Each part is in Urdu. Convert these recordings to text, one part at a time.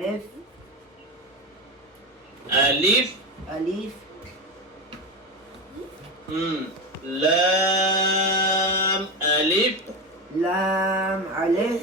ألف ألف ألف لام ألف لام ألف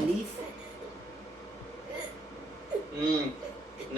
ألف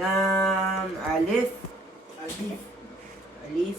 لام ألف ألف ألف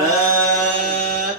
باء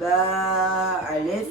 باء ألف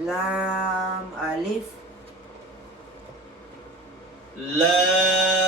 لام ألف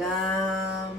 لام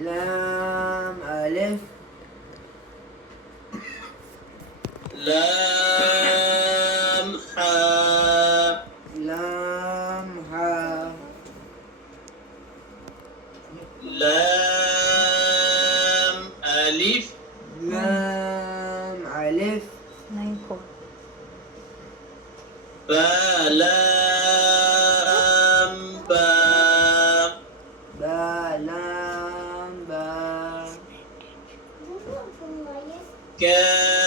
لام ألف لام حا لام ها لام ألف لام ألف 9 با لام با با لام با كاف